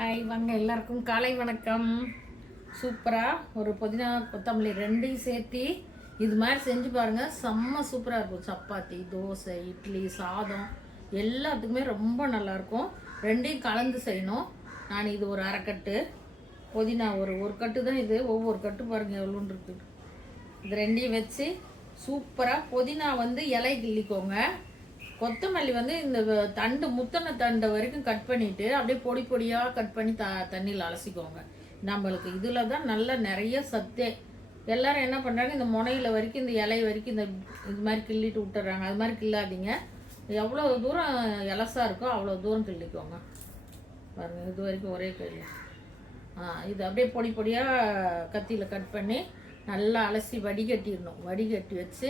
Hi வாங்க எல்லாருக்கும் காலை வணக்கம். சூப்பராக ஒரு புதினா கொத்தமல்லி ரெண்டையும் சேர்த்து இது மாதிரி செஞ்சு பாருங்கள். செம்ம சூப்பராக இருக்கும். சப்பாத்தி, தோசை, இட்லி, சாதம் எல்லாத்துக்குமே ரொம்ப நல்லாயிருக்கும். ரெண்டையும் கலந்து செய்யணும். நான் இது ஒரு அரைக்கட்டு புதினா ஒரு கட்டு தான் இது. ஒவ்வொரு கட்டு பாருங்கள் எவ்வளோன்னு இருக்குது. இது ரெண்டையும் வச்சு சூப்பராக புதினா இலை கிள்ளிக்கோங்க. கொத்தமல்லி இந்த தண்டு முத்தனை தண்டை வரைக்கும் கட் பண்ணிவிட்டு அப்படியே பொடி பொடியாக கட் பண்ணி தண்ணியில் அலசிக்கோங்க. நம்மளுக்கு இதில் தான் நல்ல நிறைய சத்தே. எல்லோரும் என்ன பண்ணுறாங்க, இந்த முனையில் வரைக்கும் இந்த இலை வரைக்கும் இது மாதிரி கிள்ளிட்டு விட்டுறாங்க. அது மாதிரி கிள்ளாதீங்க. எவ்வளோ தூரம் இலசாக இருக்கோ அவ்வளோ தூரம் கிள்ளிக்கோங்க. பாருங்கள், இது வரைக்கும் ஒரே கிள்ளி. இது அப்படியே பொடி பொடியாக கத்தியில் கட் பண்ணி நல்லா அலசி வடிகட்டிடணும். வடிகட்டி வச்சு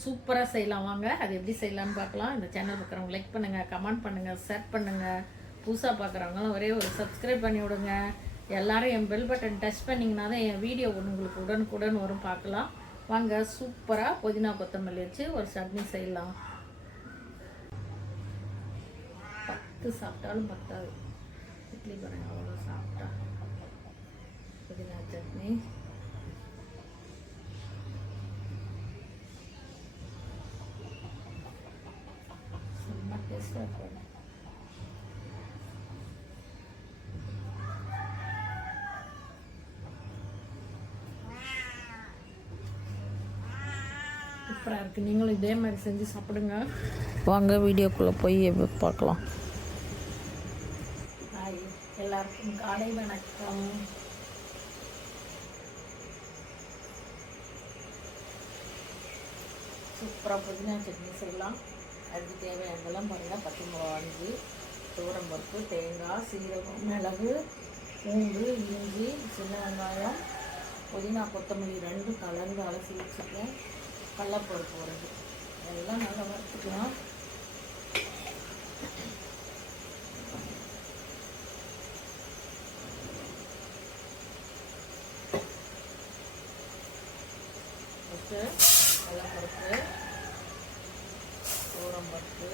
சூப்பராக செய்யலாம். வாங்க அது எப்படி செய்யலான்னு பார்க்கலாம். இந்த சேனல் பார்க்குறவங்க லைக் பண்ணுங்கள், கமெண்ட் பண்ணுங்கள், ஷேர் பண்ணுங்கள். புதுசாக பார்க்குறவங்களும் ஒரே ஒரு சப்ஸ்கிரைப் பண்ணி விடுங்க. எல்லோரும் என் பெல் பட்டன் டச் பண்ணிங்கன்னா தான் என் வீடியோ உங்களுக்கு உடனுக்குடன் வரும், பார்க்கலாம். வாங்க சூப்பராக புதினா கொத்தமல்லி வச்சு ஒரு சட்னி செய்யலாம். 10 சாப்பிட்டாலும் பத்தாது. இட்லி பாருங்கள் அவ்வளோ சாப்பிட்டா. புதினா சட்னி டேஸ்ட்டாக இருக்கும். சூப்பராக இருக்குது. நீங்களும் இதே மாதிரி செஞ்சு சாப்பிடுங்க. வாங்க வீடியோக்குள்ளே போய் பார்க்கலாம். ஹாய் எல்லாருக்கும் காலை வணக்கம். சூப்பராக புதினா சட்னி செய்யலாம். அதுக்கு தேவையானதெல்லாம் பாருங்கள். பச்சை மிளகா 5, துவரம்பருப்பு, தேங்காய், சீரகம், மிளகு, பூண்டு, இஞ்சி, சின்ன வெங்காயம், புதினா கொத்தமல்லி 2 கலந்து அலசி வச்சுருக்கேன். கடலப்பருப்பு 1 எல்லாம் நல்லா வறுத்துக்கலாம். ஃபஸ்ட்டு கடலப்பருப்பு, துவரம்பருப்பு,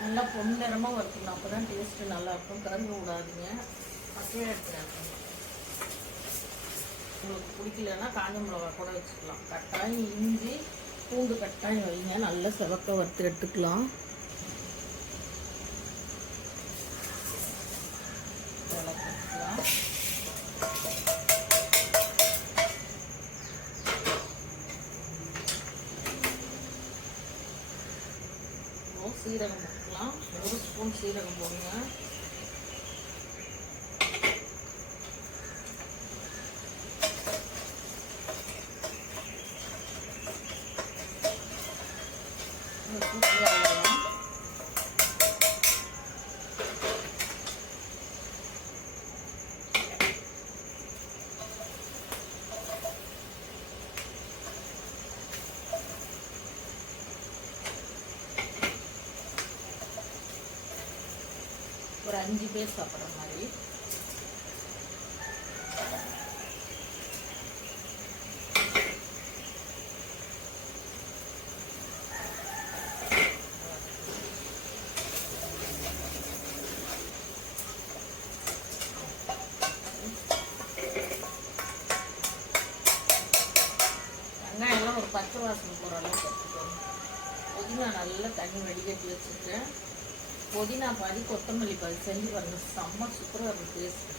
நல்லா பொன்னிறமாக வறுக்கணும். அப்போ தான் டேஸ்ட்டு நல்லாயிருக்கும். கறந்து விடாதீங்க, பச்சையாக எடுத்துருக்கணும். உங்களுக்கு பிடிக்கலன்னா காஞ்ச மிளகா கூட வச்சுக்கலாம். கட்டாயம் இஞ்சி பூண்டு கட்டாயம் வைங்க. நல்லா செவக்க வறுத்து எடுத்துக்கலாம். சீரகம் போட்டுக்கலாம். 1 ஸ்பூன் சீரகம் போடுங்க. ஒரு 5 பேர் சாப்பிட்ற மாதிரி. வெங்காயம்லாம் ஒரு 10 வாசனை போகிற அளவுக்கு எடுத்துக்கோங்க. புதினா நல்லா தண்ணி வடிகட்டி வச்சுருக்கேன். புதினா பாதி கொத்தமல்லி பாதி செஞ்சு பாருங்கள். செம்ம சூப்பராக இருக்கும் டேஸ்ட்.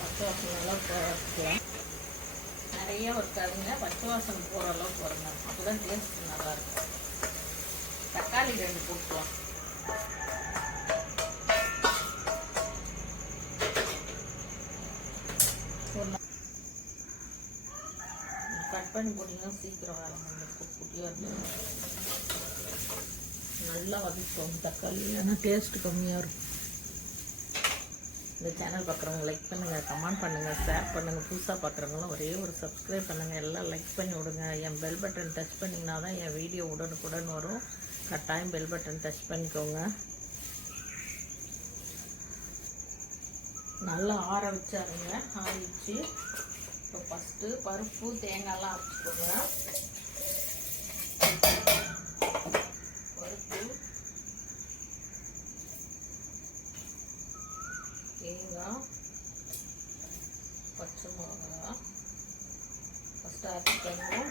பச்சை வாசனை நல்லா போக்கலாம். நிறைய இருக்காதுங்க, பச்சை வாசனை போகிற அளவுக்கு வருங்க. அப்போ தான் டேஸ்ட் நல்லாயிருக்கும். தக்காளி 2 போட்டுக்கலாம். கட் பண்ணி போட்டிங்கன்னா சீக்கிரம் வேலை குட்டியாக இருக்கும். நல்லா வதக்கிக்கோங்க தக்காளி, இல்லைன்னா டேஸ்ட்டு கம்மியாக இருக்கும். இந்த சேனல் பார்க்குறவங்க லைக் பண்ணுங்கள், கமெண்ட் பண்ணுங்கள், ஷேர் பண்ணுங்கள். புதுசாக பார்க்குறவங்களாம் ஒரே ஒரு சப்ஸ்கிரைப் பண்ணுங்கள். எல்லாம் லைக் பண்ணி விடுங்க. என் பெல் பட்டன் டச் பண்ணிங்கன்னா தான் என் வீடியோ உடனுக்குடன் வரும். கட்டாயம் பெல் பட்டன் டச் பண்ணிக்கோங்க. நல்லா ஆற வச்சாருங்க. ஆறிச்சு. இப்போ ஃபஸ்ட்டு பருப்பு தேங்காய்லாம் அரைச்சிக்கோங்க. பருப்பு, தேங்காய், பச்சை மிளகா ஃபஸ்ட்டு அரைச்சிக்கோங்க.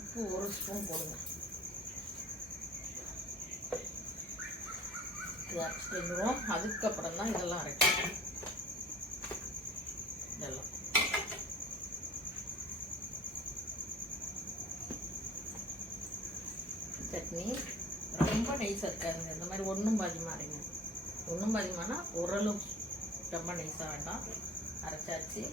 உப்பு 1 ஸ்பூன் போடுங்க. இது அரைச்சிட்டு வந்துடுவோம். அதுக்கப்புறம் தான் இதெல்லாம் அரைக்கணும். இதெல்லாம் சட்னி ரொம்ப நைஸாக இருக்காதுங்க. இந்த மாதிரி ஒன்றும் பாதியமாக அரைங்க. ஒன்றும் பாதியமானா ஓரளவு, ரொம்ப நைஸாக வேண்டாம். அரைச்சாச்சு.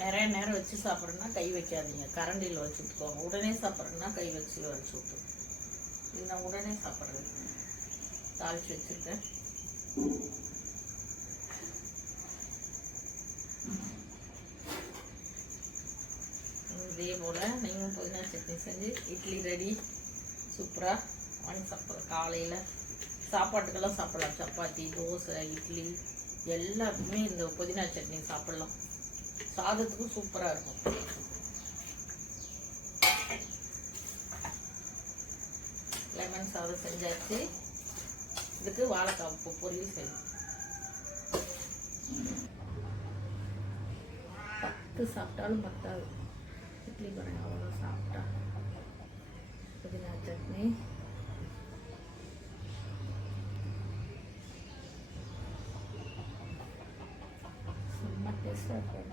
நிறைய நேரம் வச்சு சாப்பிட்றதுனா கை வைக்காதீங்க, கரண்டியில் வச்சு விட்டுக்கோங்க. உடனே சாப்பிட்றதுனா கை வச்சு விட்டு. இது நான் உடனே சாப்பிட்றது. தாளித்து வச்சுருக்கேன். இதே போல் நீங்களும் புதினா சட்னி செஞ்சு இட்லி ரெடி. சூப்பராக வாங்கி சாப்பிட்றோம். காலையில் சாப்பாட்டுக்கெல்லாம் சாப்பிட்லாம். சப்பாத்தி, தோசை, இட்லி எல்லாத்துக்குமே இந்த புதினா சட்னி சாப்பிட்லாம். சாதத்துக்கும் சூப்பராக இருக்கும். லெமன் சாதம் செஞ்சாச்சு. இதுக்கு வாழைக்காய் பொரியல் செய்யணும். 10 சாப்பிட்டாலும் பத்தாது. இட்லி பாருங்க, அவ்வளோ சாப்பிட்டா. புதினா சட்னி செம்ம டேஸ்டாக இருக்கும்.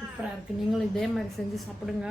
சூப்பராக இருக்குது. நீங்களும் இதே மாதிரி செஞ்சு சாப்பிடுங்க.